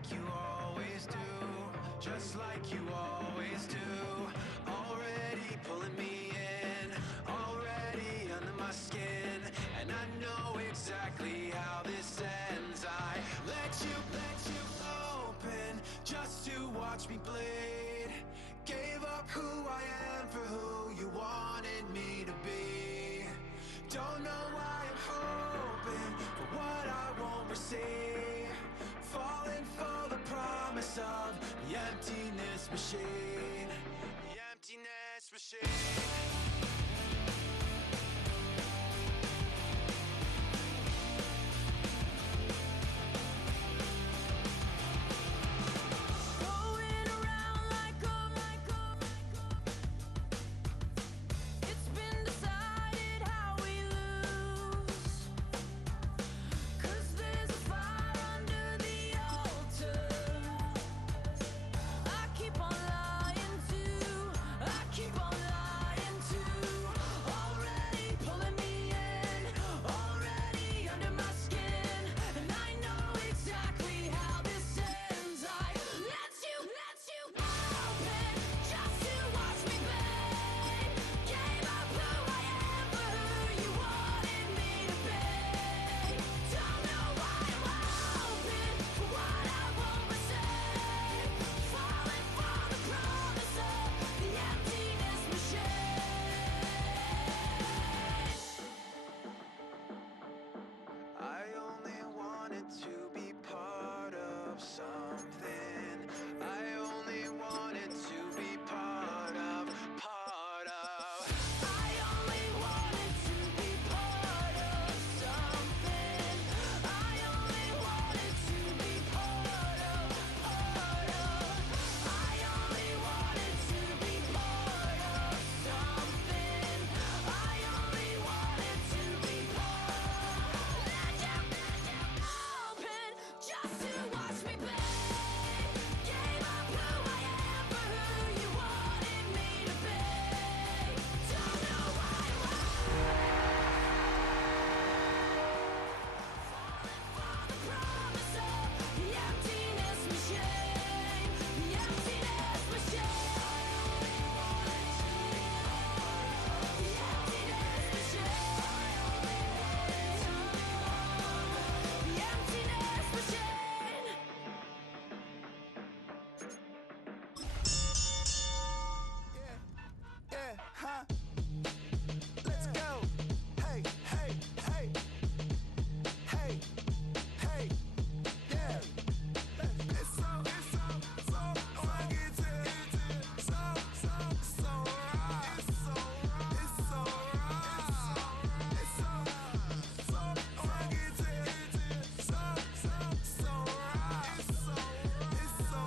like you always do, just like you always do. Already pulling me in, already under my skin, and I know exactly how this ends. I let you open just to watch me bleed. Gave up who I am for who you wanted me to be. Don't know why I'm hoping for what I won't receive. Falling for the promise of the emptiness machine. The emptiness machine. I only wanted to be part of something. I only wanted to be part of. I only wanted to be part of something. I only wanted to be part of. I only wanted to be part of something. I only wanted to be part. Open just to watch me play. Gave up who I am for who you wanted me to be. Don't know why falling for the promise of the emptiness machine. The emptiness machine. The emptiness machine. The emptiness machine. Yeah, huh? Let's go. Hey, hey, hey. Hey, hey, yeah. It's so fucking so right. It's so right. It's so right. It's so fucking so right. It's so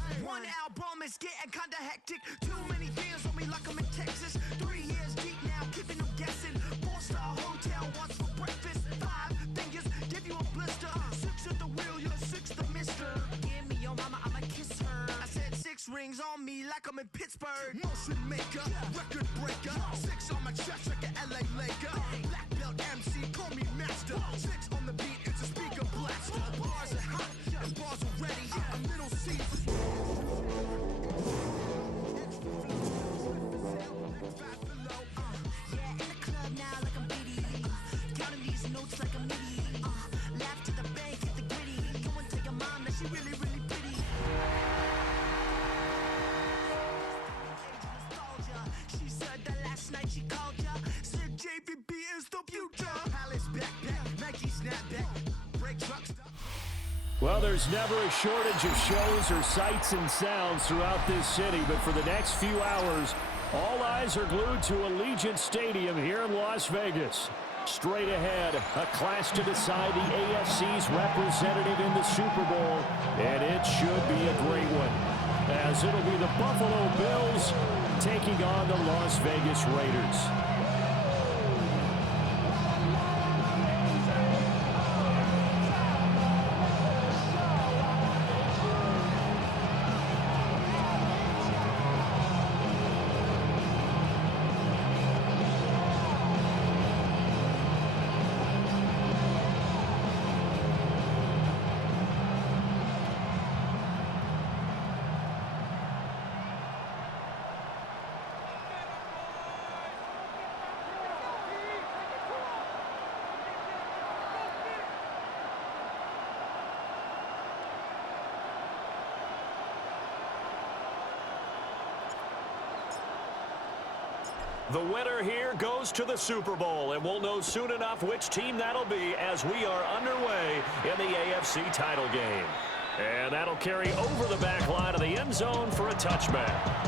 right. One album is getting kinda hectic. Too many fans on me like I'm in Texas. 3 years deep now, keeping them guessing. 4-star hotel, what's for breakfast? 5 fingers, give you a blister. 6 at the wheel, you're 6 the mister. Give me your mama, I'ma kiss her. I said 6 rings on me like I'm in Pittsburgh. Motion maker, record breaker. 6 on my chest like an LA Laker. Black belt MC, call me master. 6 on the beat, it's a speaker blaster. Bars are hot, and bars are ready. A middle seat. Yeah, in the club now like I'm Biddy. Counting these notes like a MIDI. Laugh to the bank, hit the gritty. Go and tell your mom that she really, really pretty. Nostalgia. She said that last night she called ya. Said JVB is the future. Palace backpack, Nike snapback, brake trucks. Well, there's never a shortage of shows or sights and sounds throughout this city, but for the next few hours, all eyes are glued to Allegiant Stadium here in Las Vegas. Straight ahead, a clash to decide the AFC's representative in the Super Bowl, and it should be a great one, as it'll be the Buffalo Bills taking on the Las Vegas Raiders. The winner here goes to the Super Bowl, and we'll know soon enough which team that'll be as we are underway in the AFC title game. And that'll carry over the back line of the end zone for a touchback.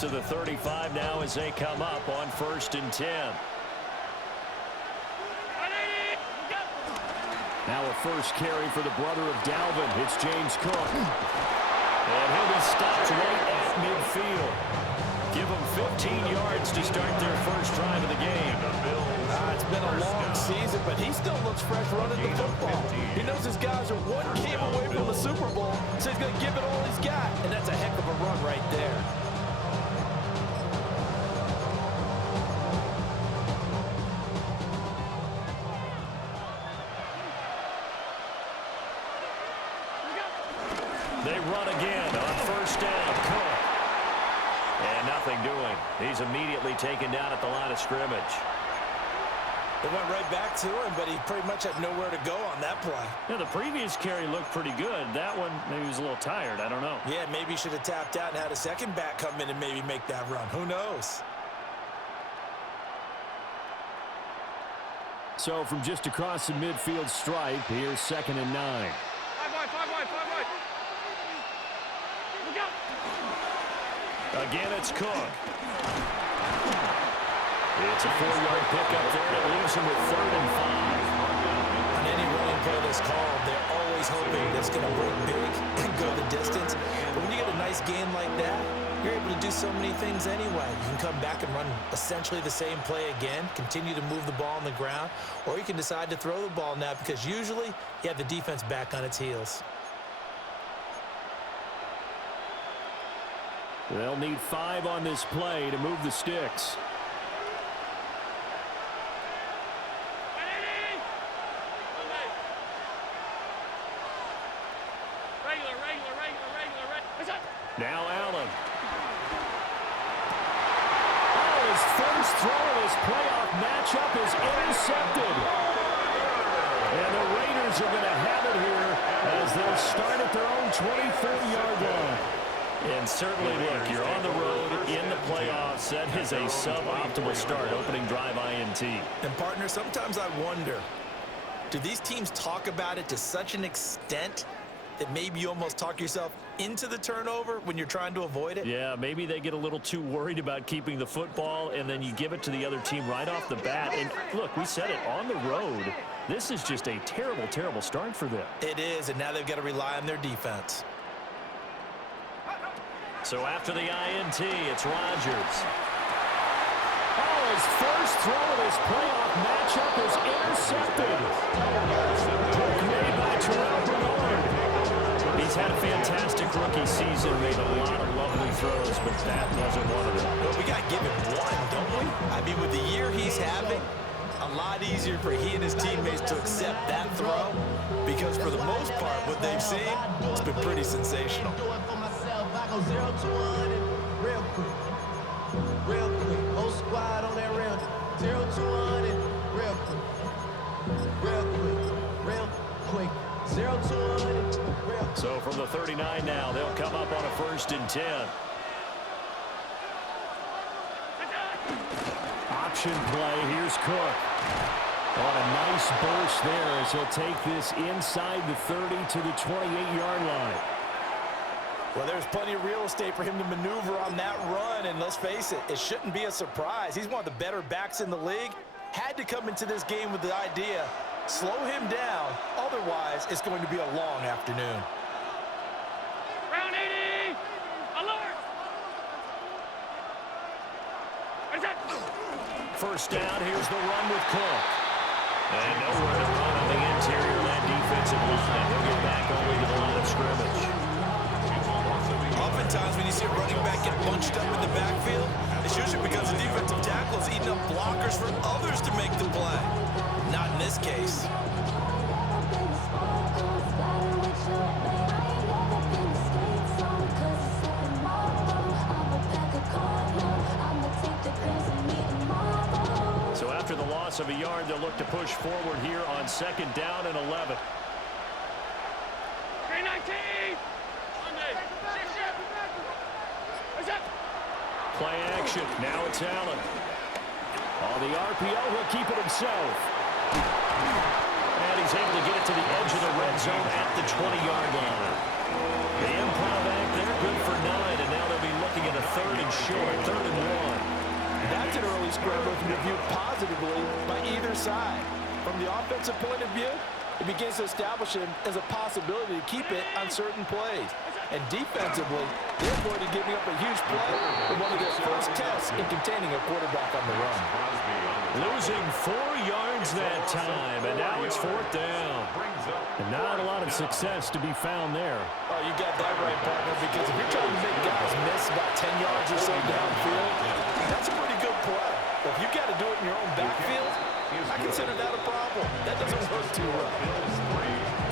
To the 35 now as they come up on 1st and 10. Now a first carry for the brother of Dalvin. It's James Cook. And he'll be stopped right at midfield. Give them 15 yards to start their first drive of the game. It's been a long season, but he still looks fresh running the football. He knows his guys are one game away from the Super Bowl, so he's going to give it all he's got. And that's a heck of a run right there. They run again on 1st down. Cook. And nothing doing. He's immediately taken down at the line of scrimmage. They went right back to him, but he pretty much had nowhere to go on that play. Yeah, the previous carry looked pretty good. That one, maybe he was a little tired. I don't know. Yeah, maybe he should have tapped out and had a second back come in and maybe make that run. Who knows? So from just across the midfield stripe, here's 2nd and 9. Five wide. Look out. Again, it's Cook. It's a 4-yard pickup there that leaves him with 3rd and 5. On any running play that's called, they're always hoping that's going to break big and go the distance. But when you get a nice gain like that, you're able to do so many things anyway. You can come back and run essentially the same play again, continue to move the ball on the ground, or you can decide to throw the ball now because usually you have the defense back on its heels. They'll need 5 on this play to move the sticks. Now Allen. Oh, his first throw of his playoff matchup is intercepted. And the Raiders are going to have it here as they'll start at their own 24-yard line. And certainly, look, you're on the road in the playoffs. That is a suboptimal start, opening drive INT. And, partner, sometimes I wonder, do these teams talk about it to such an extent that maybe you almost talk yourself into the turnover when you're trying to avoid it? Yeah, maybe they get a little too worried about keeping the football, and then you give it to the other team right off the bat. And, look, we said it, on the road, this is just a terrible, terrible start for them. It is, and now they've got to rely on their defense. So after the INT, it's Rodgers. Oh, his first throw of his playoff matchup is intercepted. Made by Terrell Bernard. He's had a fantastic rookie season, made a lot of lovely throws, but that wasn't one of them. Well, we got to give him one, don't we? I mean, with the year he's having, a lot easier for he and his teammates to accept that throw because for the most part, what they've seen, it's been pretty sensational. Go 0 to 100 real quick. Whole squad on that round. 0 to 100 real quick. 0 to 100 real quick. So from the 39 now, they'll come up on a 1st and 10. Option play. Here's Cook. On a nice burst there as he'll take this inside the 30 to the 28-yard line. Well, there's plenty of real estate for him to maneuver on that run, and let's face it, it shouldn't be a surprise. He's one of the better backs in the league. Had to come into this game with the idea, slow him down, otherwise it's going to be a long afternoon. Round 80, alert! First down, here's the run with Cook. And nowhere to run on the interior of that defensive line. He'll get back only to the line of scrimmage. Oftentimes when you see a running back get bunched up in the backfield, It's usually because the defensive tackle is eating up blockers for others to make the play. Not in this case. So after the loss of a yard, they'll look to push forward here on 2nd down and 11. Play action. Now it's Allen. On the RPO, he'll keep it himself. And he's able to get it to the edge of the red zone at the 20-yard line. The improv back there, good for 9, and now they'll be looking at a 3rd and short, 3rd and 1. That's an early scramble to be viewed positively by either side. From the offensive point of view, it begins to establish him as a possibility to keep it on certain plays. And defensively, they're going to give up a huge play in one of their first tests in containing a quarterback on the run. Losing 4 yards that time, and now it's 4th down. And not a lot of success to be found there. Oh, you got that right, partner, because if you're trying to make guys miss about 10 yards or so downfield, that's a pretty good play. But if you've got to do it in your own backfield, I consider that a problem. That doesn't work too well.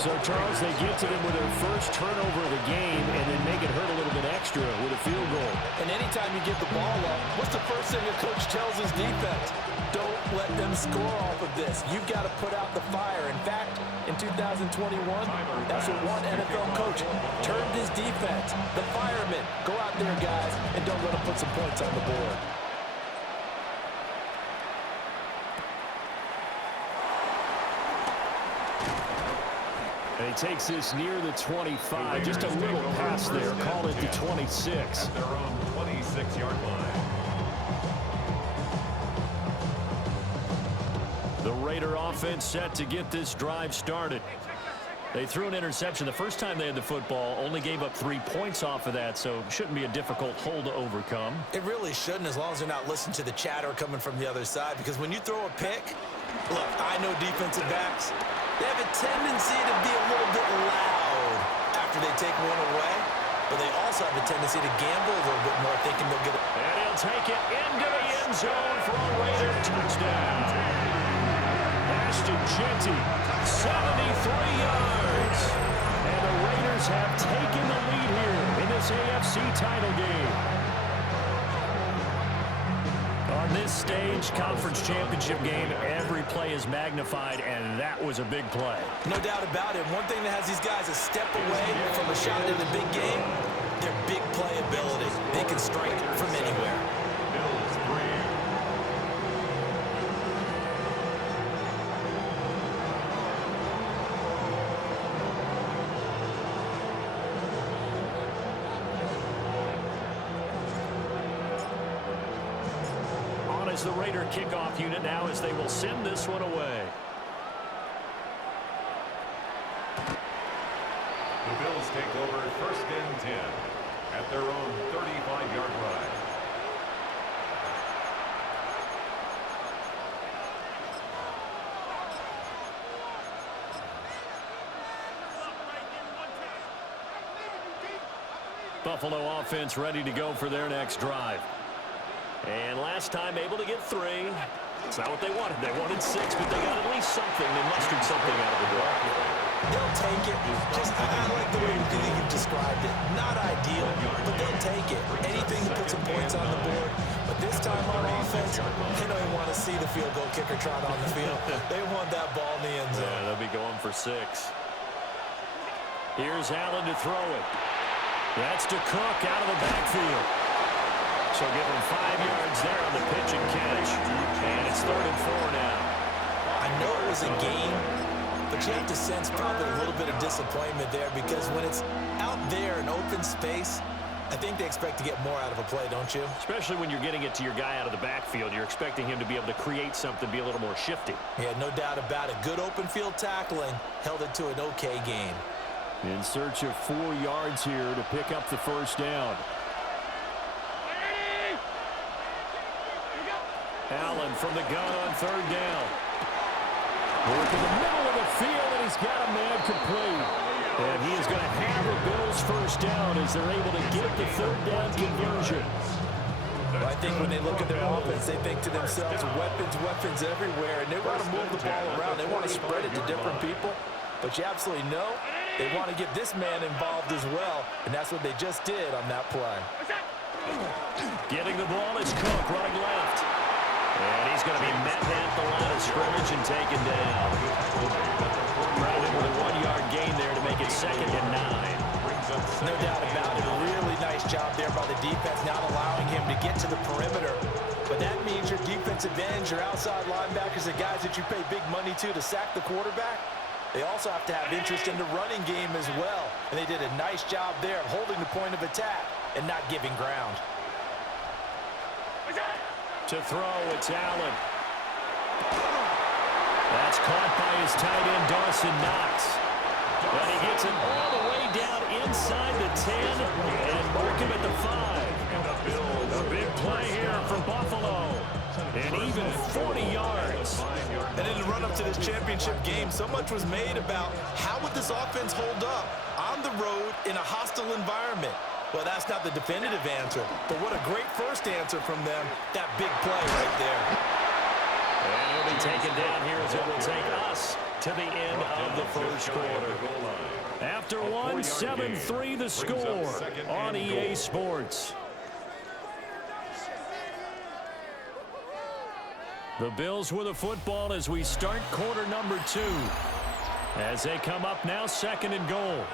So, Charles, they get to them with their first turnover of the game and then make it hurt a little bit extra with a field goal. And anytime you give the ball up, what's the first thing a coach tells his defense? Don't let them score off of this. You've got to put out the fire. In fact, in 2021, that's what one NFL coach termed his defense. The firemen. Go out there, guys, and don't let them put some points on the board. And he takes this near the 25. Just a little pass there. Call it the 26. At their own 26-yard line. The Raider offense set to get this drive started. They threw an interception the first time they had the football, only gave up 3 points off of that, so shouldn't be a difficult hole to overcome. It really shouldn't, as long as they're not listening to the chatter coming from the other side, because when you throw a pick, look, I know defensive backs, they have a tendency to be a little bit loud after they take one away, but they also have a tendency to gamble a little bit more, thinking they'll get it. And he'll take it into the end zone for a Raider touchdown. Ashton Jeanty, 73 yards. And the Raiders have taken the lead here in this AFC title game. On this stage, conference championship game, every play is magnified, and that was a big play. No doubt about it. One thing that has these guys a step away from a shot in the big game, their big play ability. They can strike from anywhere. Bills 3. Is the Raider kickoff unit now as they will send this one away. The Bills take over 1st and 10 at their own 35-yard line. Buffalo offense ready to go for their next drive. And last time able to get 3. It's not what they wanted. They wanted 6, but they got at least something. They mustered something out of the door. They'll take it. I like the way you've described it. Not ideal, but they'll take it. Anything to put some points on the board. But this time on offense, they don't even want to see the field goal kicker trot on the field. They want that ball in the end zone. Yeah, they'll be going for 6. Here's Allen to throw it. That's to Cook out of the backfield. So give him 5 yards there on the pitch and catch. And it's 3rd and 4 now. I know it was a game, but you have to sense probably a little bit of disappointment there, because when it's out there in open space, I think they expect to get more out of a play, don't you? Especially when you're getting it to your guy out of the backfield. You're expecting him to be able to create something, be a little more shifty. Yeah, no doubt about it. Good open field tackling held it to an okay game. In search of 4 yards here to pick up the first down. Allen from the gun on 3rd down. Work in the middle of the field, and he's got a man complete. And he is going to have the Bills first down as they're able to get the 3rd down conversion. The I think when they look at their offense, they think to themselves, weapons everywhere, and they want to move the ball around. They want to spread it to different people, but you absolutely know they want to get this man involved as well, and that's what they just did on that play. Getting the ball is Cook, running left. And he's going to be met at the line of scrimmage and taken down. Crowded with a 1-yard gain there to make it 2nd and 9. No doubt about it. A really nice job there by the defense, not allowing him to get to the perimeter. But that means your defensive ends, your outside linebackers, the guys that you pay big money to sack the quarterback, they also have to have interest in the running game as well. And they did a nice job there of holding the point of attack and not giving ground. To throw, it's Allen. That's caught by his tight end, Dawson Knox. And he gets it all the way down inside the 10 and mark him at the 5. A big play here for Buffalo. And even 40 yards. And in the run-up to this championship game, so much was made about how would this offense hold up on the road in a hostile environment. Well, that's not the definitive answer, but what a great first answer from them. That big play right there. And he'll be taken down here as it will take us to the end of the first quarter. After one, 7-3 the score on EA Sports. The Bills with a football as we start quarter number 2. As they come up now, 2nd and goal.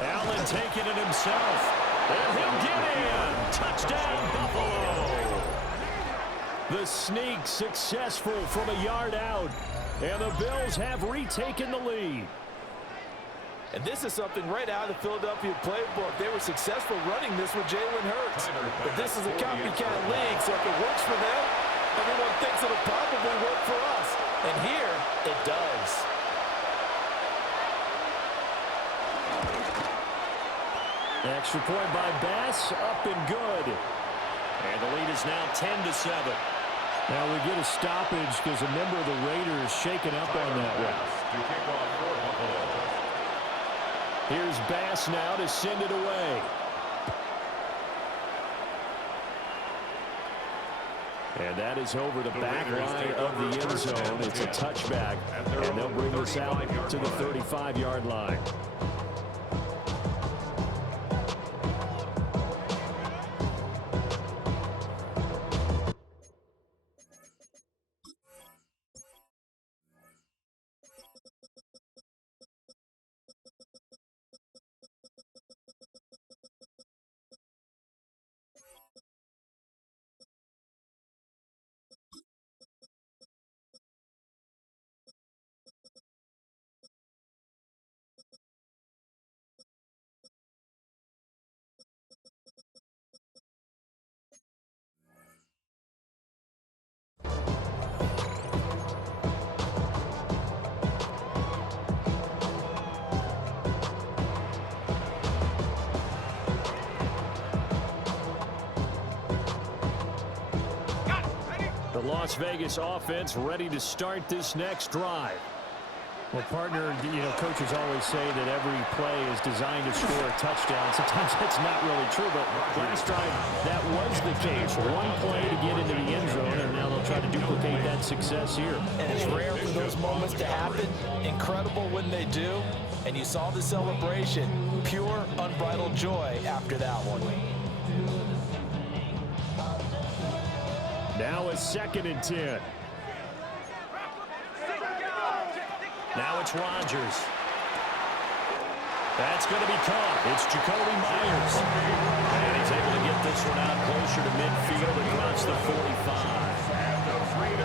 Allen taking it himself. And he'll get in. Touchdown, Buffalo. The sneak successful from a yard out. And the Bills have retaken the lead. And this is something right out of the Philadelphia playbook. They were successful running this with Jalen Hurts. But this is a copycat league, so if it works for them, everyone thinks it'll probably work for us. And here, it does. Extra point by Bass, up and good. And the lead is now 10-7. Now we get a stoppage because a member of the Raiders shaken up on that one. Here's Bass now to send it away. And that is over the back line of the end zone. It's a touchback, and they'll bring this out to the 35-yard line. The Las Vegas offense ready to start this next drive. Well, partner, coaches always say that every play is designed to score a touchdown. Sometimes that's not really true, but last drive, that was the case. One play to get into the end zone, and now they'll try to duplicate that success here. And it's rare for those moments to happen. Incredible when they do. And you saw the celebration. Pure, unbridled joy after that one. Now it's 2nd and 10. Now it's Rodgers. That's going to be caught. It's Jacoby Myers. And he's able to get this one out closer to midfield across the 45.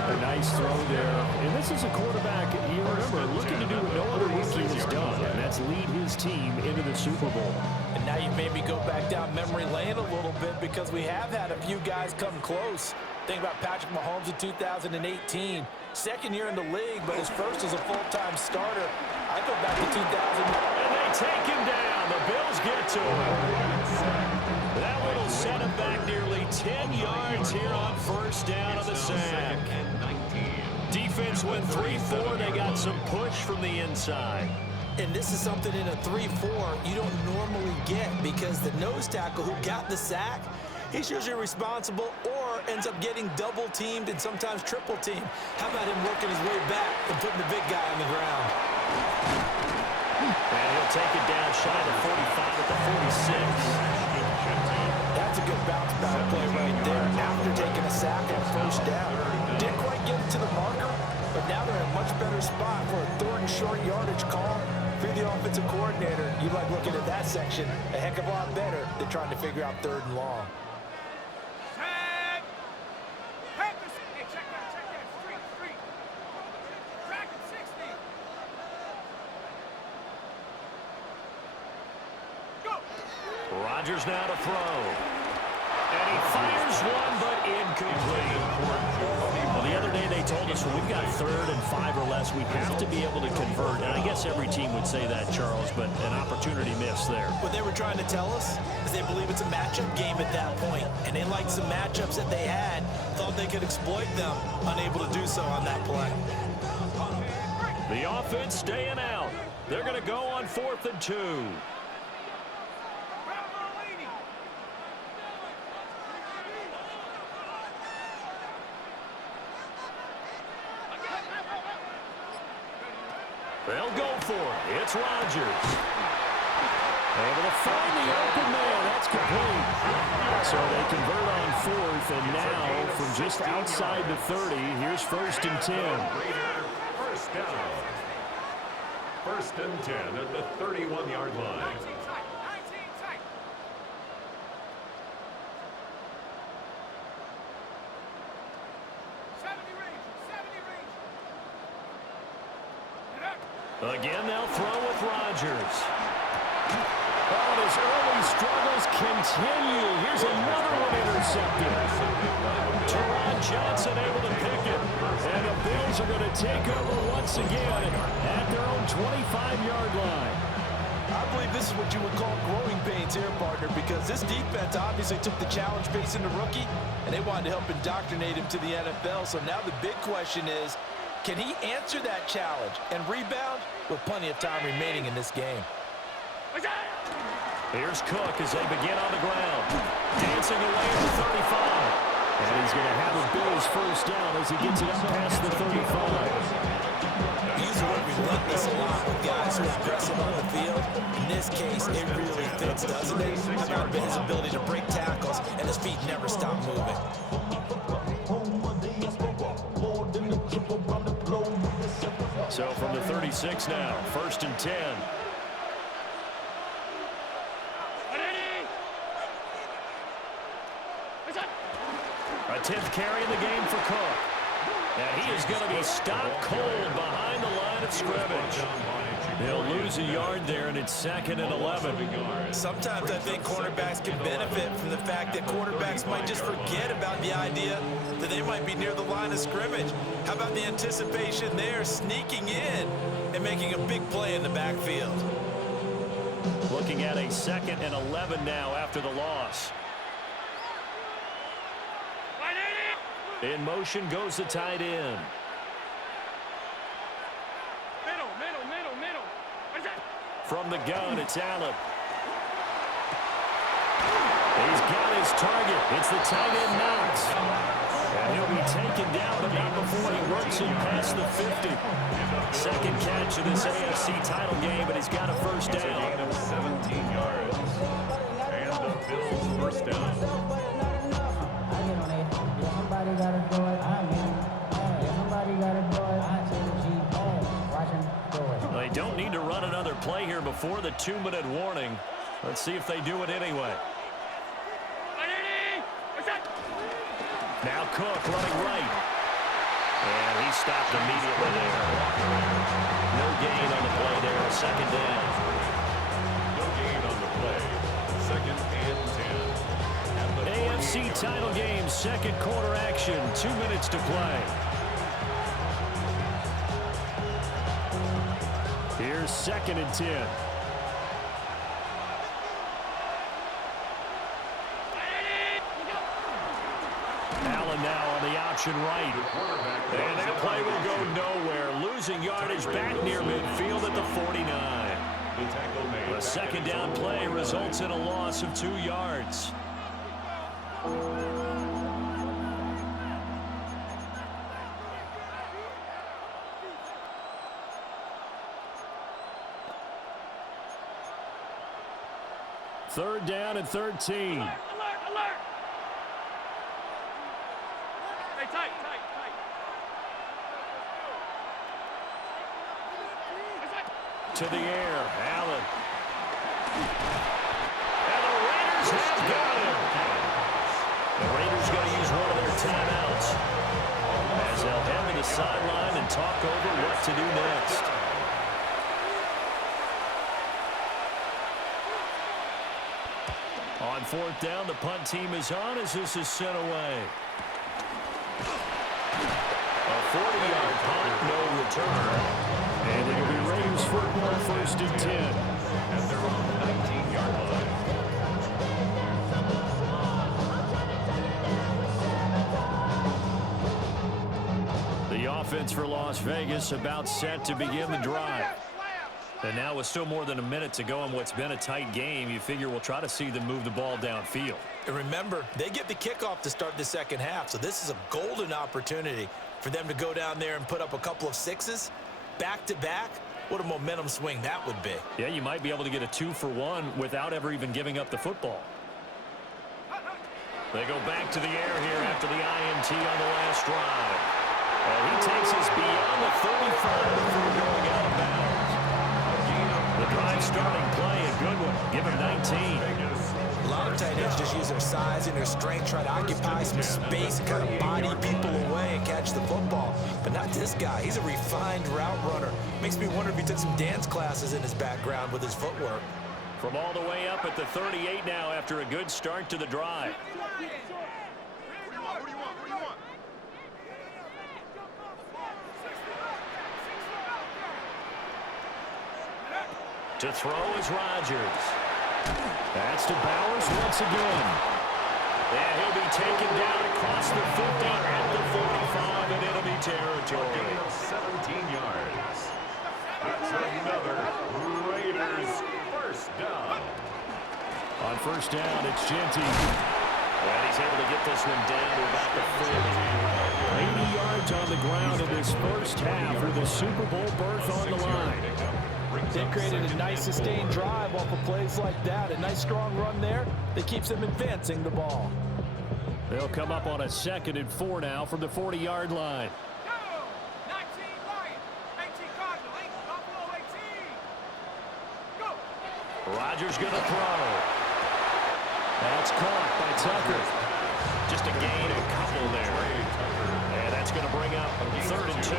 A nice throw there. And this is a quarterback, you remember, looking to do what no other rookie has done, and that's lead his team into the Super Bowl. And now you maybe go back down memory lane a little bit because we have had a few guys come close. Think about Patrick Mahomes in 2018. Second year in the league, but his first as a full-time starter. I go back to 2000. And they take him down. The Bills get to him. That one will set him back nearly 10 yards here on first down on the sack. Defense went 3-4. They got some push from the inside. And this is something in a 3-4 you don't normally get because the nose tackle who got the sack, he's usually responsible or ends up getting double-teamed and sometimes triple-teamed. How about him working his way back and putting the big guy on the ground? And he'll take it down shy of 45 at the 46. That's a good bounce back play right there after taking a sack and first down. Didn't quite get it to the marker, but now they're in a much better spot for a third and short yardage call. If you're the offensive coordinator, you like looking at that section a heck of a lot better than trying to figure out third and long. Set. Panthers. Hey, check that. Street. Track at 60. Go. Rodgers now to throw. And he fires one, but incomplete. Well, the other day they told us when we've got 3rd and 5 or less, we have to be able to convert. And I guess every team would say that, Charles, but an opportunity missed there. What they were trying to tell us is they believe it's a matchup game at that point, and they liked some matchups that they had, thought they could exploit them, unable to do so on that play. The offense staying out. They're going to go on 4th and 2. They'll go for it. It's Rodgers. Able to find the open man. That's complete. So they convert on 4th, and now from just outside the 30, here's 1st and 10. First down. 1st and 10 at the 31-yard line. 19 tight. 70 range. Again, they'll throw with Rodgers. Oh, and his early struggles continue. Here's another one intercepted. Teron Johnson able to pick it. And the Bills are going to take over once again at their own 25-yard line. I believe this is what you would call growing pains here, partner, because this defense obviously took the challenge facing the rookie, and they wanted to help indoctrinate him to the NFL. So now the big question is, can he answer that challenge and rebound with plenty of time remaining in this game? Here's Cook as they begin on the ground. Dancing away at the 35. And he's going to have a Bills first down as he gets it up past the 35. Use the word relentless a lot with guys who are aggressive on the field. In this case, it really fits, doesn't it? How about his ability to break tackles and his feet never stop moving? So from the 36 now, 1st and 10. A 10th carry in the game for Cook. And he is going to be stopped cold behind the line of scrimmage. They'll lose a yard there, and it's 2nd and 11. Sometimes I think cornerbacks can benefit from the fact that quarterbacks might just forget about the idea that they might be near the line of scrimmage. How about the anticipation there, sneaking in and making a big play in the backfield? Looking at a 2nd and 11 now after the loss. In motion goes the tight end. Middle. What is that? From the gun, it's Allen. He's got his target. It's the tight end Knox. And he'll be taken down, but not before he works it past the 50. Second catch of this AFC title game, but he's got a first down. Gain of 17 yards. And the Bills first down. Somebody gotta do it. Somebody gotta do it. I take the G. Watch him do it. They don't need to run another play here before the 2-minute warning. Let's see if they do it anyway. Now Cook running right. And he stopped immediately there. No gain on the play there. 2nd down. No gain on the play. 2nd and 10. AFC AFC title game, second quarter action, 2 minutes to play. Here's 2nd and 10. Allen now on the option right. And that play will go nowhere. Losing yardage back near midfield at the 49. A second down play results in a loss of 2 yards. Third down and 13. Alert, alert! Stay tight, tight, tight. To the air, Allen. And the Raiders have got him. The Raiders going to use one of their timeouts as they'll head to the sideline and talk over what to do next. On 4th down, the punt team is on as this is sent away. A 40-yard punt, no return. And it'll be Raiders football, 1st and 10. At their own 19-yard line. The offense for Las Vegas about set to begin the drive. And now with still more than a minute to go in what's been a tight game, you figure we'll try to see them move the ball downfield. And remember, they get the kickoff to start the second half, so this is a golden opportunity for them to go down there and put up a couple of sixes back-to-back. What a momentum swing that would be. Yeah, you might be able to get a 2-for-1 without ever even giving up the football. They go back to the air here after the INT on the last drive. And he takes us beyond the 35 before going out of bounds. The drive starting play, a good one. Give him 19. A lot of tight ends just use their size and their strength, try to occupy some space, kind of body people away and catch the football. But not this guy. He's a refined route runner. Makes me wonder if he took some dance classes in his background with his footwork. From all the way up at the 38 now after a good start to the drive. To throw is Rodgers. That's to Bowers once again. And he'll be taken down across the 50 at the 45 in enemy territory. Gain of 17 yards. That's another Raiders first down. On first down, it's Genty. And he's able to get this one down to about the 40. 80 yards on the ground in this first half with a Super Bowl berth on the line. They created a nice sustained drive off of plays like that. A nice strong run there that keeps them advancing the ball. They'll come up on a 2nd and 4 now from the 40-yard line. Go! 19 Lions, 18 Cardinal, 8 Buffalo, 18. Go! Rodgers going to throw. That's caught by Tucker. Just a gain, a couple there. And that's going to bring up 3rd and 2.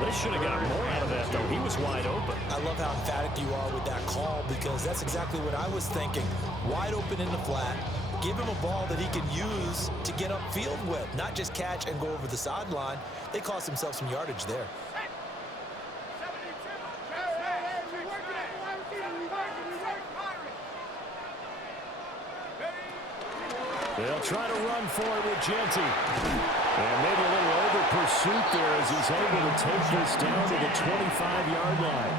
They should have got more out of that, though. He was wide open. I love how emphatic you are with that call because that's exactly what I was thinking. Wide open in the flat. Give him a ball that he can use to get upfield with, not just catch and go over the sideline. They cost themselves some yardage there. They'll try to run for it with Genty. And maybe a little over pursuit there as he's able to take this down to the 25-yard line.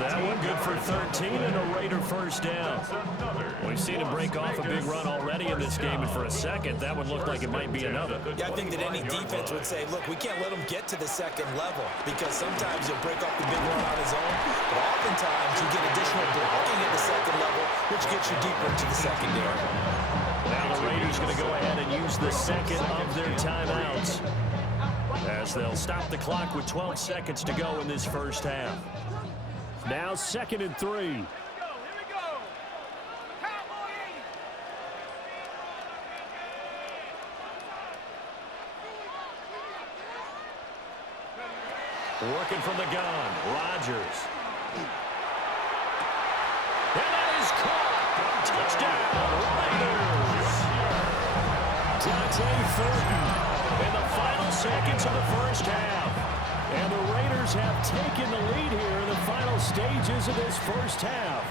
That one good for 13 and a Raider first down. We've seen him break off a big run already in this game, and for a second, that one looked like it might be another. Yeah, I think that any defense would say, look, we can't let him get to the second level because sometimes he'll break off the big run on his own, but oftentimes you get additional blocking at the second level, which gets you deeper into the secondary. Now the Raiders going to go ahead and use the second of their timeouts as they'll stop the clock with 12 seconds to go in this first half. Now 2nd and 3. Here we go. Cowboy 80. Working from the gun, Rodgers. And that is caught. Touchdown, Raiders. Dante Thornton in the final seconds of the first half. And the Raiders have taken the lead here in the final stages of this first half.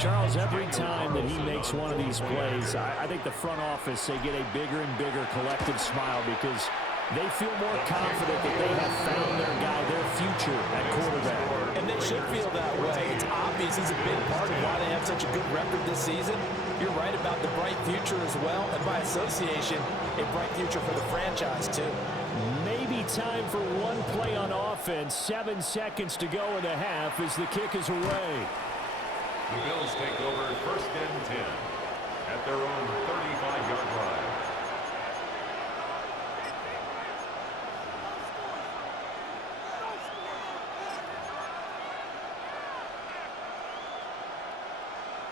Charles, every time that he makes one of these plays, I think the front office, they get a bigger and bigger collective smile because they feel more confident that they have found their guy, their future at quarterback. And they should feel that way. It's obvious he's a big part of why they have such a good record this season. You're right about the bright future as well, and by association, a bright future for the franchise too. Maybe time for one play on offense. 7 seconds to go in the half as the kick is away. The Bills take over 1st and 10 at their own 35-yard line.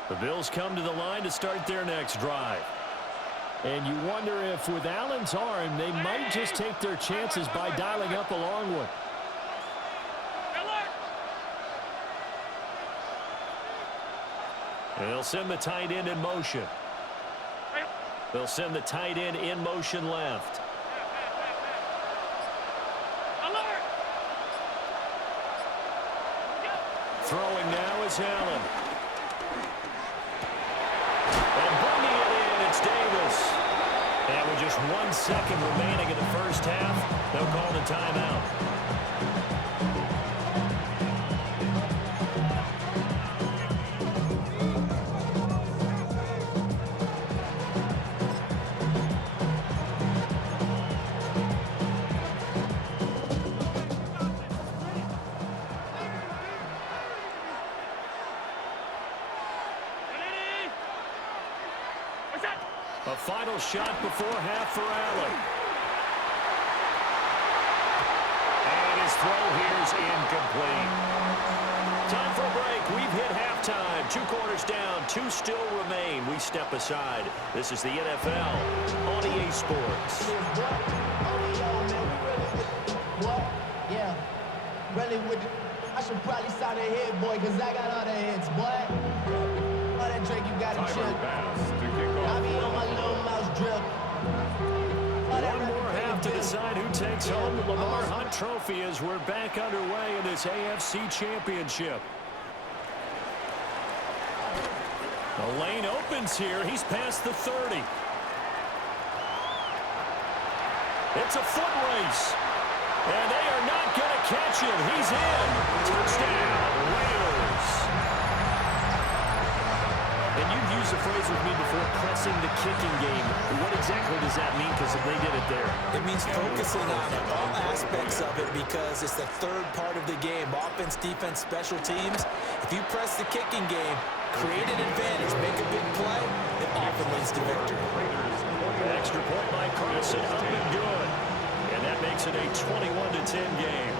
The Bills come to the line to start their next drive. And you wonder if with Allen's arm, they might just take their chances by dialing up a long one. They'll send the tight end in motion. They'll send the tight end in motion left. Throwing now is Allen. And bringing it in, it's Davis. And with just 1 second remaining in the first half, they'll call the timeout. A final shot before half for Allen. And his throw here is incomplete. Time for a break. We've hit halftime. 2 quarters down, 2 still remain. We step aside. This is the NFL on EA Sports. Yeah, really with I should probably sign a hit, boy, because I got all the hits, boy. All that Drake, you got to chill. I be on my little mouse drip. One more half to decide who takes home the Lamar Hunt Trophy as we're back underway in this AFC Championship. The lane opens here. He's past the 30. It's a foot race. And they are not going to catch him. He's in. Touchdown, Raiders. And you've used the phrase with me before, pressing the kicking game. What exactly does that mean? Because they did it there. It means focusing on all aspects of it because it's the third part of the game. Offense, defense, special teams. If you press the kicking game, create an advantage, make a big play, it often leads to victory. Extra point by Chris and up and good. And that makes it a 21-10 game.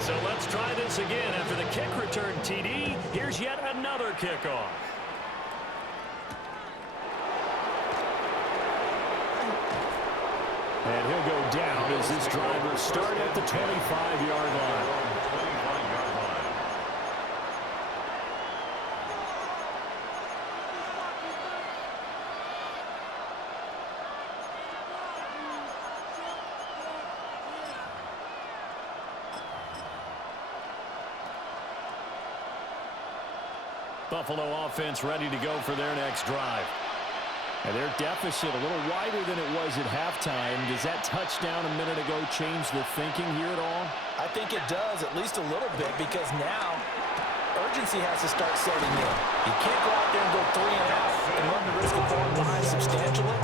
So let's try this again. After the kick return TD, here's yet another kickoff. And he'll go down as this driver started at the 25-yard line. Buffalo offense ready to go for their next drive. And their deficit a little wider than it was at halftime. Does that touchdown a minute ago change the thinking here at all? I think it does, at least a little bit, because now urgency has to start setting in. You can't go out there and go 3 and out and run the risk of falling behind substantially.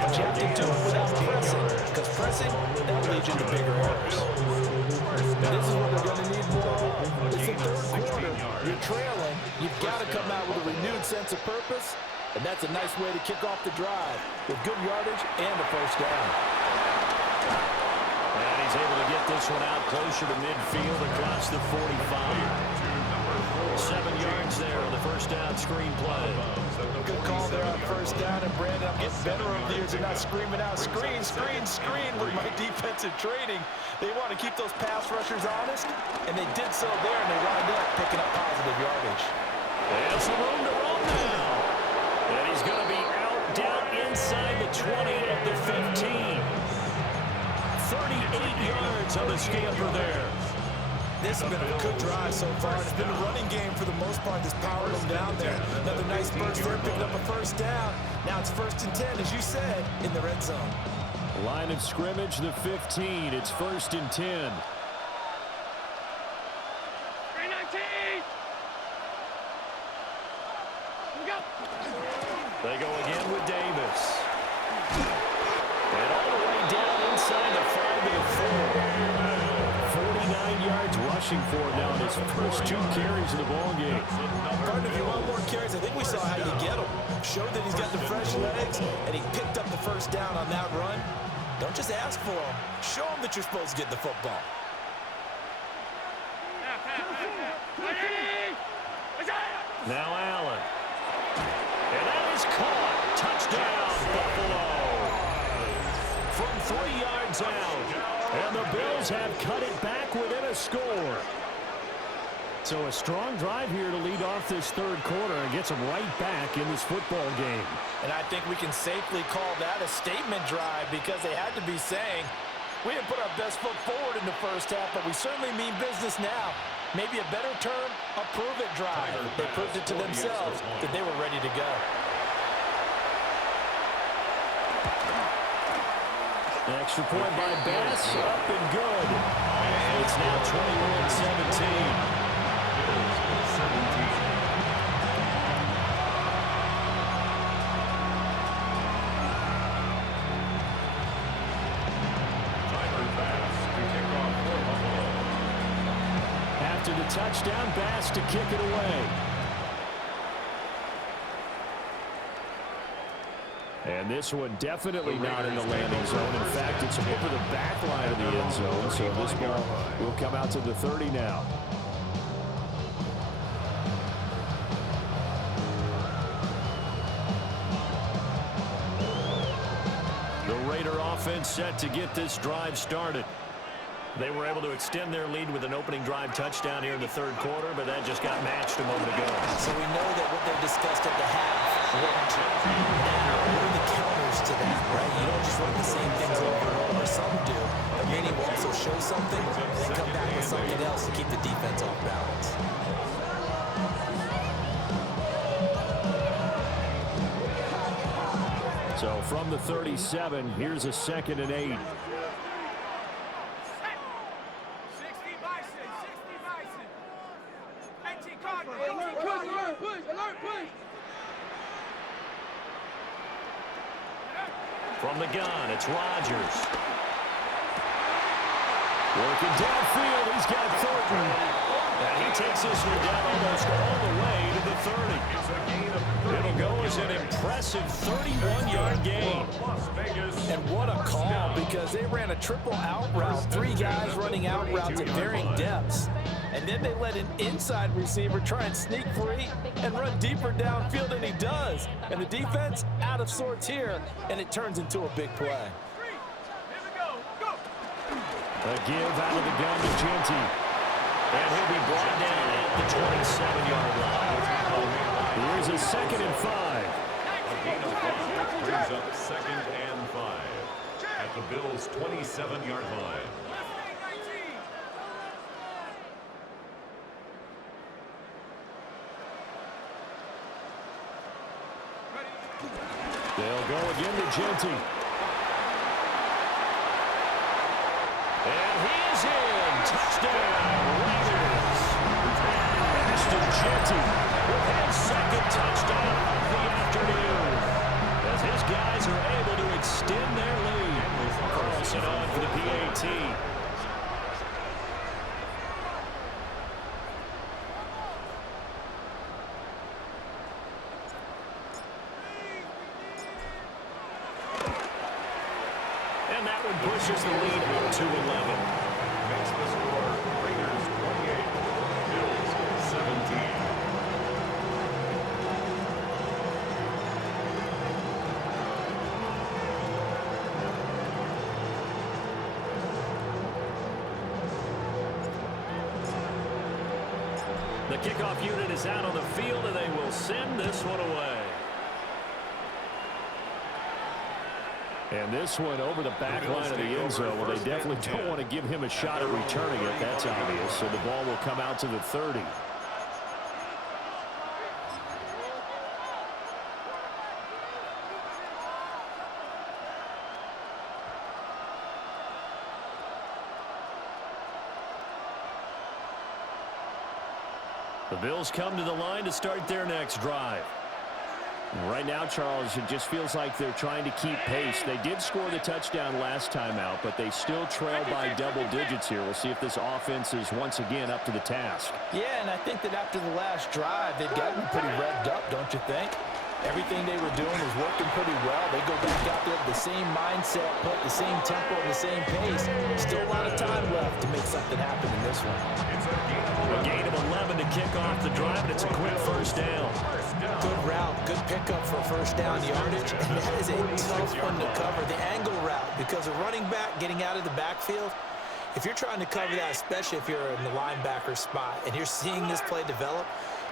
But you have to do it without pressing, because pressing, that'll lead you to bigger errors. And this is what we're going to need more of. It's the third quarter. You're trailing. You've got to come out with a renewed sense of purpose. And that's a nice way to kick off the drive with good yardage and a first down. And he's able to get this one out closer to midfield across the 45. 7 yards there on the first down screen play. Good call there on first down. And Brandon, I'm getting better over the years and not screaming out, screen, screen, screen with my defensive training. They want to keep those pass rushers honest, and they did so there, and they wound up picking up positive yardage. There's some room to run now. And he's going to be out down inside the 20 of the 15. 38 yards on the scamper there. This has been a good drive so far. It's been a running game for the most part that's powered them down there. Another nice burst there, picking up a first down. Now it's 1st and 10, as you said, in the red zone. Line of scrimmage, the 15. It's 1st and 10. 319. Go. They go again with Davis. And all the way down inside the 5 to the 4. 49 yards rushing for him now in his first 2 carries of the ballgame. Partner, if you want more carries, I think we saw how you get them. Showed that he's got the fresh legs, and he picked up the first down on that run. Don't just ask for them. Show them that you're supposed to get the football. Now Allen. And that is caught. Touchdown, Buffalo. From 3 yards out. And the Bills have cut it back within a score. So a strong drive here to lead off this third quarter and gets them right back in this football game. And I think we can safely call that a statement drive because they had to be saying, we didn't put our best foot forward in the first half, but we certainly mean business now. Maybe a better term, a prove-it drive. They proved it to themselves that they were ready to go. An extra point by Bass, up and good. And it's now 21-17. After the touchdown, Bass to kick it away. And this one definitely not in the landing zone. In fact, it's over the back line of the end zone. So this ball will come out to the 30 now. The Raider offense set to get this drive started. They were able to extend their lead with an opening drive touchdown here in the third quarter, but that just got matched a moment ago. So we know that what they discussed at the half worked. Now, what are the counters to that, right? You don't just run the same things over and over. Some do, but many will also show something and then come back with something else to keep the defense off balance. So from the 37, here's a 2nd and 8. From the gun, it's Rodgers. Working downfield, he's got Thornton. And he takes this one down almost all the way to the 30. It'll go as an impressive 31-yard gain. And what a call, because they ran a triple out route. 3 guys running out routes at varying depths. And then they let an inside receiver try and sneak free and run deeper downfield, and he does. And the defense out of sorts here, and it turns into a big play. A give out of the gun to Genty. And he'll be brought down at the 27-yard line. Here's a 2nd and 5. Brings up 2nd and 5 at the Bills' 27-yard line. They'll go again to Genty. And he's in. Touchdown, Raiders. Ashton Genty with his 2nd touchdown of the afternoon. As his guys are able to extend their lead. Carlson on for the PAT. And that one pushes the lead up to 11. Makes the score Raiders 28, Bills 17. The kickoff unit is out on the field, and they will send this one away. And this one over the back line of the end zone. Well, they definitely don't want to give him a shot at returning it. That's obvious. So the ball will come out to the 30. The Bills come to the line to start their next drive. Right now, Charles, it just feels like they're trying to keep pace. They did score the touchdown last time out, but they still trail by double digits here. We'll see if this offense is once again up to the task. Yeah, and I think that after the last drive, they've gotten pretty revved up, don't you think? Everything they were doing was working pretty well. They go back out there with the same mindset, put the same tempo and the same pace. Still a lot of time left to make something happen in this one. A gain of 11 to kick off the drive, and it's a quick first down. Good route, good pickup for first down yardage, and that is a tough one to cover. The angle route, because a running back getting out of the backfield, if you're trying to cover that, especially if you're in the linebacker spot, and you're seeing this play develop,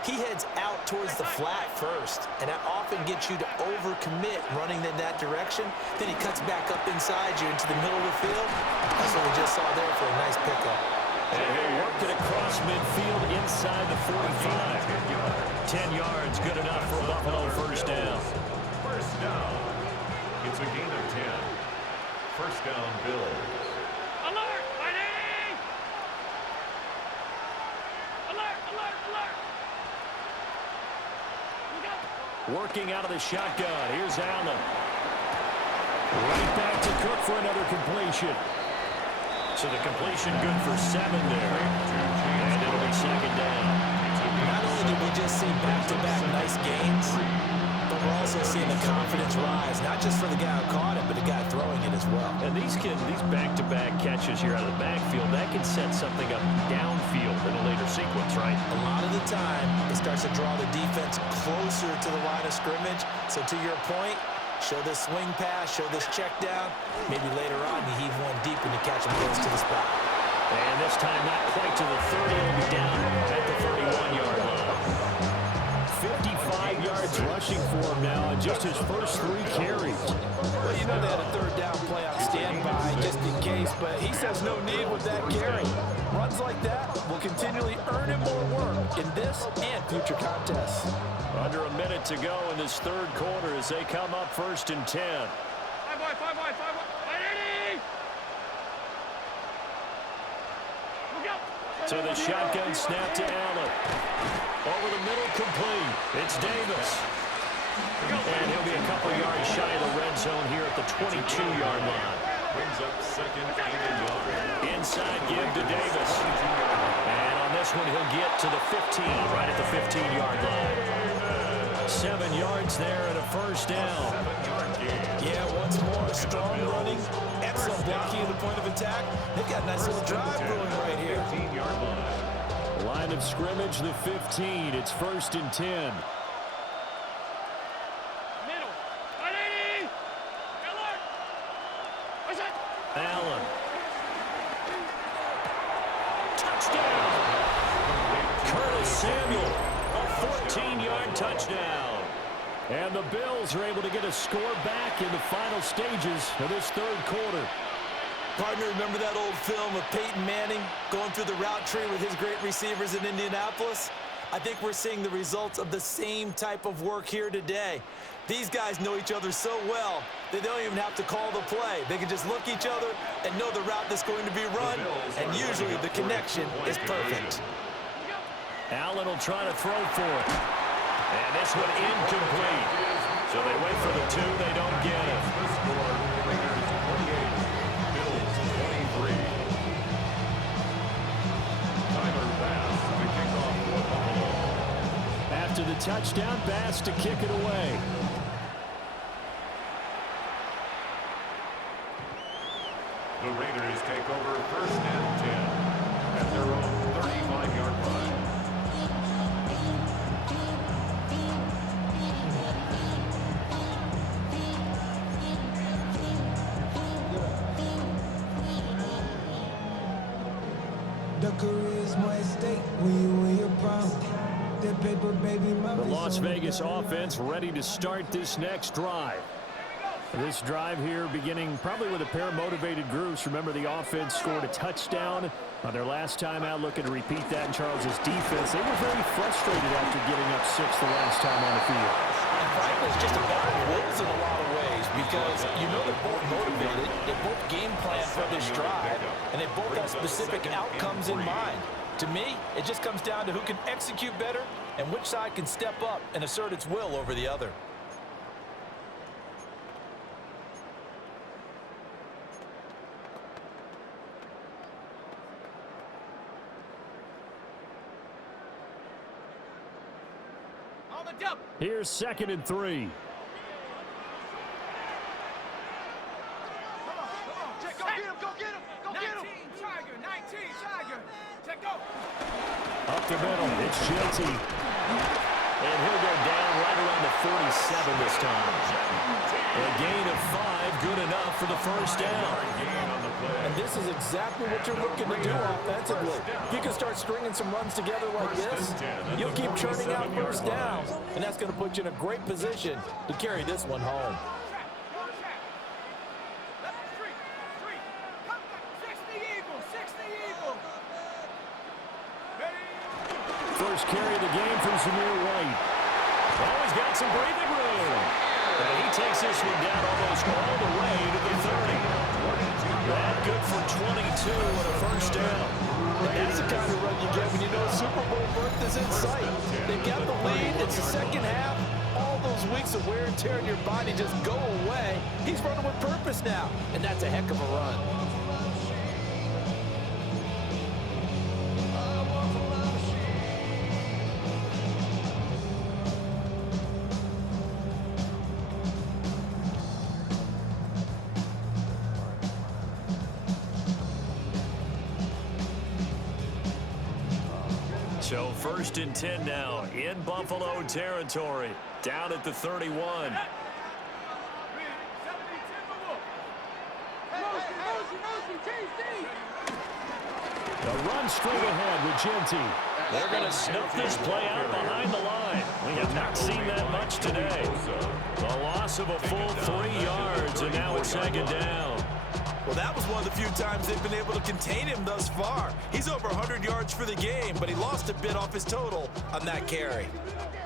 he heads out towards the flat first, and that often gets you to overcommit running in that direction. Then he cuts back up inside you into the middle of the field. That's what we just saw there for a nice pickup. And he'll work it across midfield inside the 45. 10 yards, good enough for a Buffalo first down. First down. It's a gain of 10. First down, Bills. Alert! Fighting! Alert! Alert! Alert! Working out of the shotgun. Here's Allen. Right back to Cook for another completion. So the completion good for 7 there. And it'll be second down. Not only did we just see back-to-back nice gains, but we're also seeing the confidence rise, not just for the guy who caught it, but the guy throwing it as well. And these back-to-back catches here out of the backfield, that can set something up downfield in a later sequence, right? A lot of the time, it starts to draw the defense closer to the line of scrimmage. So to your point, show this swing pass, show this check down. Maybe later on you heave one deep when you catch him close to the spot. And this time not quite to the 30. It'll be down at the 31-yard line. 55 yards rushing for him now in just his first 3 carries. Well, you know they had a third down play on standby just in case, but he says no need with that carry. Runs like that will continually earn him more work in this and future contests. Under a minute to go in this third quarter as they come up first and 10. 5 wide, 5 wide, 5 wide. Fighting! Look out! So the shotgun snap to Allen. Over the middle, complete. It's Davis. And he'll be a couple yards shy of the red zone here at the 22-yard line. Brings up second and a yard. Inside give to Davis. And on this one, he'll get to the 15, right at the 15-yard line. 7 yards there and a first down. Yeah, once more, strong running, excellent blocking at the point of attack. They've got a nice little drive brewing right here. 15-yard line. Line of scrimmage, the 15. It's first and 10. Middle. Fighting! Alert! What's that? Allen. Touchdown! Curtis Samuel, a 14-yard touchdown. And the Bills are able to get a score back in the final stages of this third quarter. Partner, remember that old film of Peyton Manning going through the route tree with his great receivers in Indianapolis? I think we're seeing the results of the same type of work here today. These guys know each other so well that they don't even have to call the play. They can just look each other and know the route that's going to be run, and usually the connection is perfect. Allen will try to throw for it. And this one incomplete. So they wait for the 2, they don't get it. The score, Raiders 28, Bills 23. Tyler Bass to kick off for Buffalo. After the touchdown, Bass to kick it away. The Raiders take over first and 10 at their own 35-yard line. The career's more at stake when you win your prom. That paper, baby, The Las Vegas offense ready to start this next drive. This drive here beginning probably with a pair of motivated groups. Remember, the offense scored a touchdown on their last time out, looking to repeat that in Charles's defense. They were very frustrated after giving up 6 the last time on the field. And frankly, it's just a battle of wills in a lot of ways because you know they're both motivated, they both game plan for this drive, and they both have specific outcomes in mind. To me, it just comes down to who can execute better and which side can step up and assert its will over the other. Here's 2nd and 3. Up the middle, it's Shelty. And he'll go down right around the 47 this time. A gain of 5, good enough for the first down. And this is exactly what you're looking to do offensively. If you can start stringing some runs together like this, you'll keep churning out first downs, and that's going to put you in a great position to carry this one home. First carry of the game from Zamir White. Oh, he's got some breathing room. And he takes this one down almost all the way to the 30. That good for 22 and a first down. And that's the kind of run you get when you know Super Bowl berth is in sight. They've got the lead. It's the second half. All those weeks of wear and tear in your body just go away. He's running with purpose now, and that's a heck of a run. So 1st and 10 now in Buffalo territory, down at the 31. The run straight ahead with Genty. They're going to snuff this play out behind the line. We have not seen that much today. The loss of a full 3 yards, and now it's 2nd down. Well, that was one of the few times they've been able to contain him thus far. He's over 100 yards for the game, but he lost a bit off his total on that carry.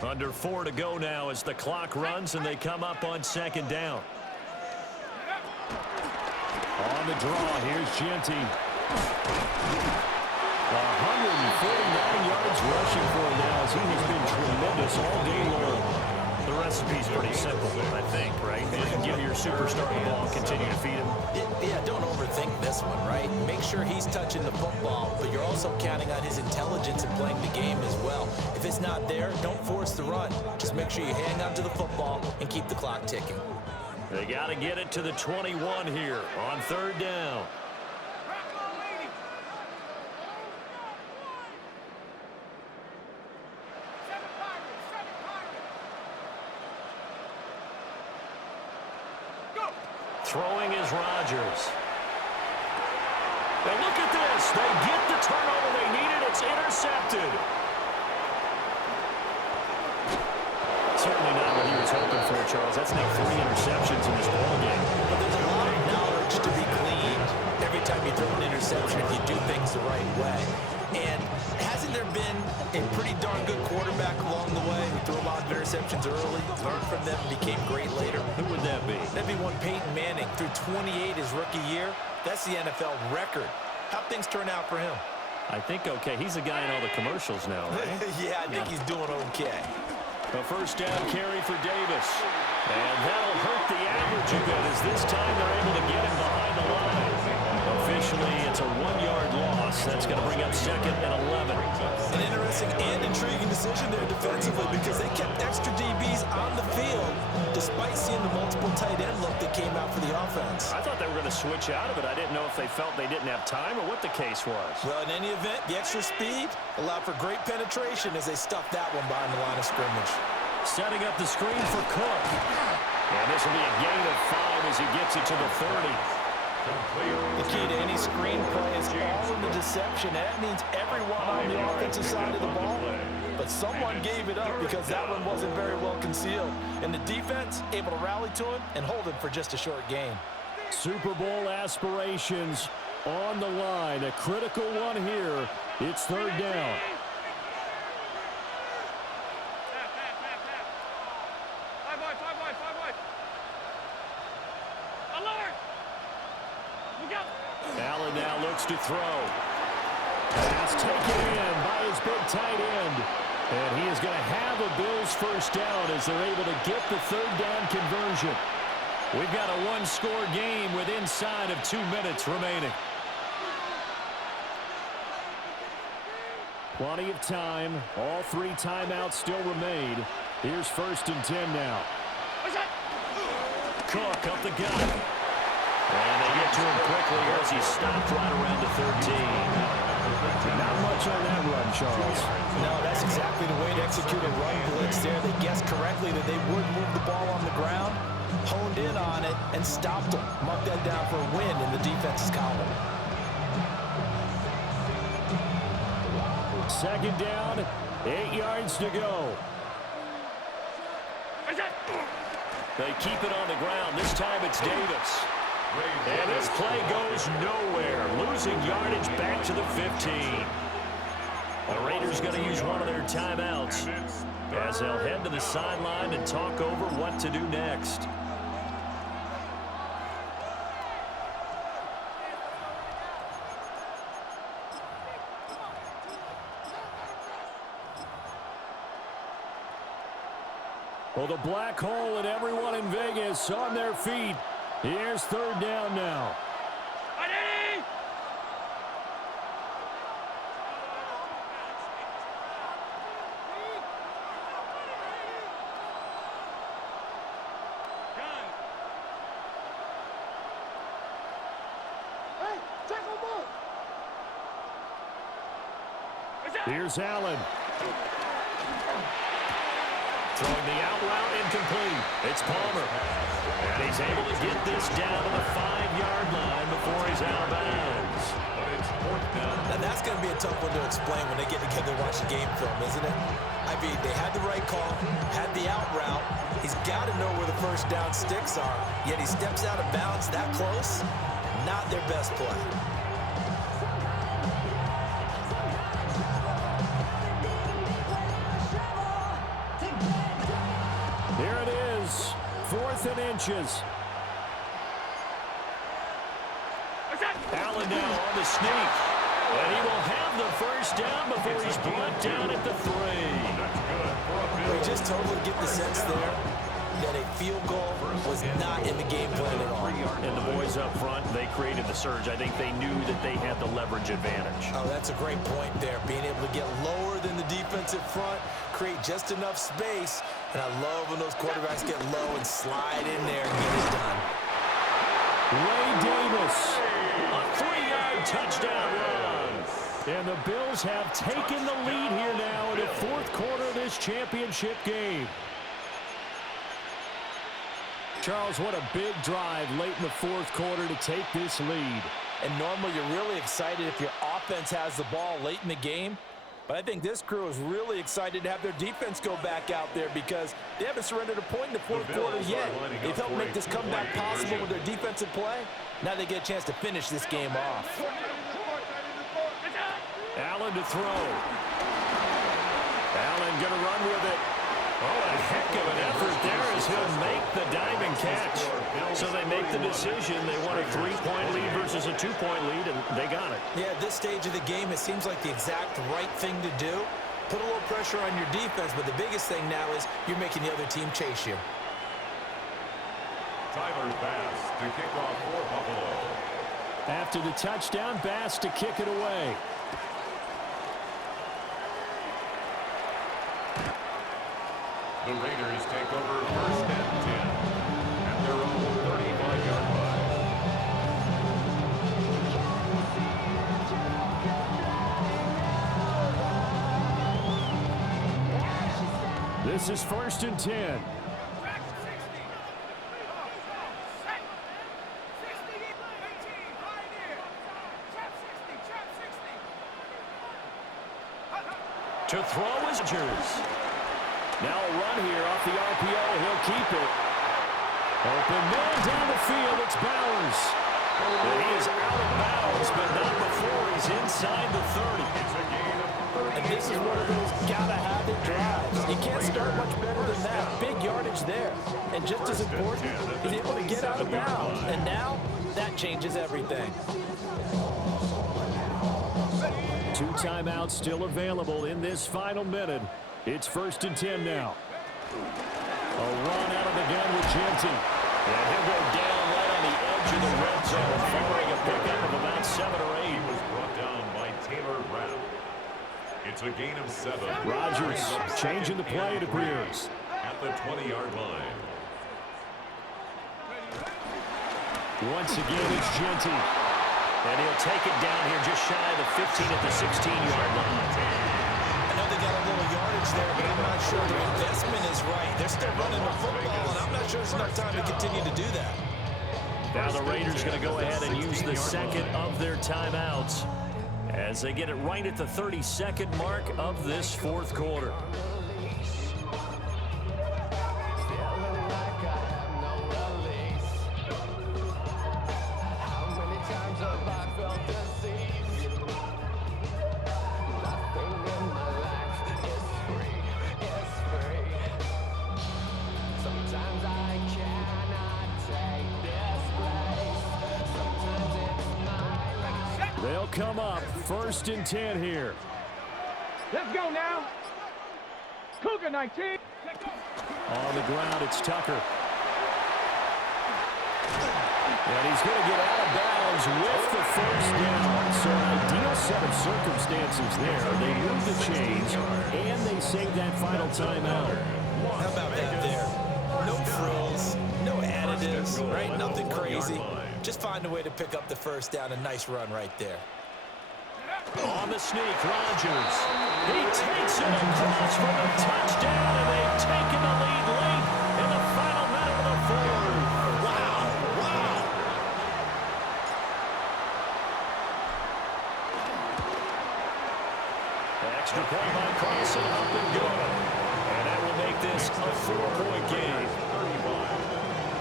Under 4 to go now as the clock runs and they come up on 2nd down. On the draw, here's Genty. 149 yards rushing for him now as he has been tremendous all day long. The recipe's pretty simple, I think, right? Give your superstar the ball, continue to feed him. Yeah, don't overthink this one, right? Make sure he's touching the football, but you're also counting on his intelligence in playing the game as well. If it's not there, don't force the run. Just make sure you hang on to the football and keep the clock ticking. They got to get it to the 21 here on 3rd down. Throwing is Rodgers. And look at this. They get the turnover they needed. It's intercepted. Certainly not what he was hoping for, Charles. That's now 3 interceptions in this ballgame. But there's a lot of knowledge to be gleaned every time you throw an interception if you do things the right way. And hasn't there been a pretty darn good quarterback along the way who threw a lot of interceptions early, learned from them, and became great later? Who would that be? That'd be one Peyton Manning. Threw 28 his rookie year. That's the NFL record. How'd things turn out for him? I think okay. He's the guy in all the commercials now, right? Yeah, I think he's doing okay. A first down carry for Davis. And that'll hurt the average a bit as this time they're able to get him behind the line. Officially, it's a 1-yard loss. That's going to bring up 2nd and 11. An interesting and intriguing decision there defensively because they kept extra DBs on the field despite seeing the multiple tight end look that came out for the offense. I thought they were going to switch out of it. I didn't know if they felt they didn't have time or what the case was. Well, in any event, the extra speed allowed for great penetration as they stuffed that one behind the line of scrimmage. Setting up the screen for Cook. And this will be a gain of 5 as he gets it to the 30. The key to any screenplay is all in the deception. That means everyone on the offensive side of the ball. But someone gave it up because that one wasn't very well concealed. And the defense able to rally to it and hold it for just a short gain. Super Bowl aspirations on the line. A critical one here. It's third down. Allen now looks to throw. Pass taken in by his big tight end. And he is going to have a Bills first down as they're able to get the third down conversion. We've got a one-score game with inside of 2 minutes remaining. Plenty of time. All 3 timeouts still remain. Here's 1st and 10 now. Cook up the gut. And they get to him quickly as he stopped right around the 13. Not much on that run, Charles. No, that's exactly the way to execute a run blitz there. They guessed correctly that they would move the ball on the ground, honed in on it, and stopped them. Mark that down for a win in the defense's column. Second down, 8 yards to go. They keep it on the ground. This time it's Davis. And this play goes nowhere. Losing yardage back to the 15. The Raiders going to use one of their timeouts as they'll head to the sideline and talk over what to do next. Well, the black hole and everyone in Vegas on their feet. Here's third down now. Here's Allen. Throwing the out route incomplete. It's Palmer. And he's able to get this down to the 5-yard line before he's out of bounds. Now that's going to be a tough one to explain when they get together and watch the game film, isn't it? I mean, they had the right call, had the out route. He's got to know where the first down sticks are. Yet he steps out of bounds that close. Not their best play. Here it is, 4th and inches. Allen now on the sneak. And he will have the first down before he's brought down at the 3. We just totally get the sense there that a field goal was not in the game plan at all. And the boys up front, they created the surge. I think they knew that they had the leverage advantage. Oh, that's a great point there. Being able to get lower than the defensive front, create just enough space. And I love when those quarterbacks get low and slide in there and get it done. Ray Davis, a 3-yard touchdown run. And the Bills have taken the lead here now in the 4th quarter of this championship game. Charles, what a big drive late in the 4th quarter to take this lead. And normally you're really excited if your offense has the ball late in the game. But I think this crew is really excited to have their defense go back out there because they haven't surrendered a point in the 4th quarter yet. They've helped make this comeback possible with their defensive play. Now they get a chance to finish this game off. Allen to throw. Allen going to run with it. Oh, a heck of an effort there as he'll make the diving catch. So they make the decision. They want a 3-point lead versus a 2-point lead, and they got it. Yeah, at this stage of the game, it seems like the exact right thing to do. Put a little pressure on your defense, but the biggest thing now is you're making the other team chase you. Tyler Bass to kick off for Buffalo. After the touchdown, Bass to kick it away. The Raiders take over 1st and 10 at their own 35-yard line. This is 1st and 10. To throw is Rodgers. Now a run here off the RPO. He'll keep it. Open man down the field. It's Bowers. And he is out of bounds, but not before he's inside the 30. And this is one of those gotta-have-it drives. You can't start much better than that. Big yardage there. And just as important, he's able to get out of bounds. And now, that changes everything. 2 timeouts still available in this final minute. It's 1st and 10 now. A run out of the gun with Genty. And he'll go down right on the edge of the red zone, following a pickup of about 7 or 8. He was brought down by Taylor Rapp. It's a gain of 7. Rodgers changing the play, it appears. At the 20-yard line. Once again, it's Genty. And he'll take it down here just shy of the 15 at the 16-yard line. I know they got a little yardage there, but I'm not sure their investment is right. They're still running the football, and I'm not sure there's enough time to continue to do that. Now the Raiders going to go ahead and use the second of their timeouts as they get it right at the 32nd mark of this 4th quarter. They'll come up 1st and 10 here. Let's go now. Cougar 19. On the ground, it's Tucker. And he's going to get out of bounds with the 1st down. So an ideal set of circumstances there. They move the chains, and they save that final timeout. How about that there? No frills, no additives, right? Nothing crazy. Just find a way to pick up the 1st down. A nice run right there. On the sneak, Rodgers. He takes it across for the touchdown, and they've taken the lead late in the final minute of the 4th. Wow, wow. Extra point by Carson, up and good. And that will make this a 4-point game. 35.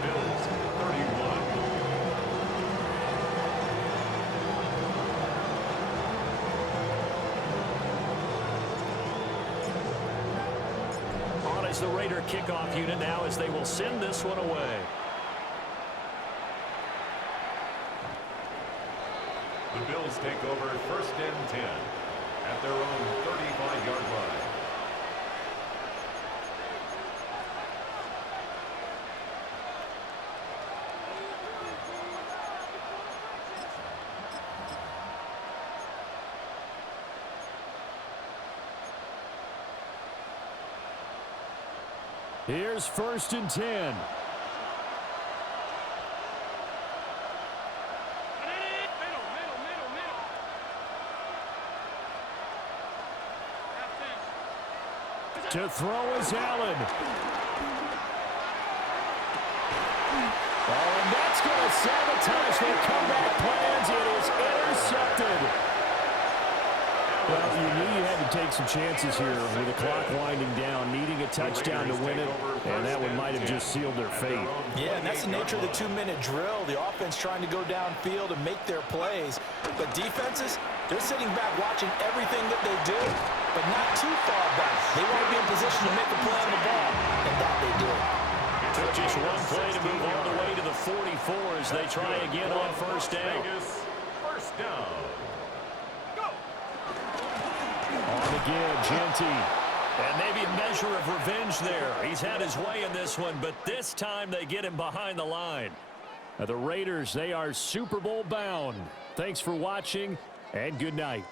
Bills 31. Is the Raider kickoff unit now as they will send this one away. The Bills take over 1st and 10 at their own 35-yard line. Here's 1st and 10. To throw is Allen. Oh, and that's going to sabotage their comeback plans. It is intercepted. Well, you knew you had to take some chances here with the clock winding down, needing a touchdown to win it, and that one might have just sealed their fate. Yeah, and that's the nature of the 2-minute drill. The offense trying to go downfield and make their plays. But defenses, they're sitting back watching everything that they do, but not too far back. They want to be in position to make a play on the ball, and that they do. It took just one play to move all the way to the 44 as they try again on 1st down. First down. On the give, Genty. And maybe a measure of revenge there. He's had his way in this one, but this time they get him behind the line. Now, the Raiders, they are Super Bowl bound. Thanks for watching, and good night.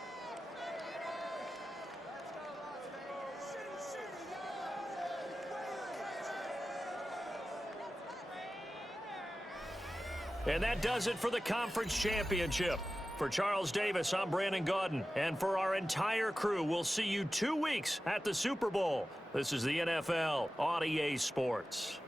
And that does it for the conference championship. For Charles Davis, I'm Brandon Gaudin. And for our entire crew, we'll see you 2 weeks at the Super Bowl. This is the NFL on EA Sports.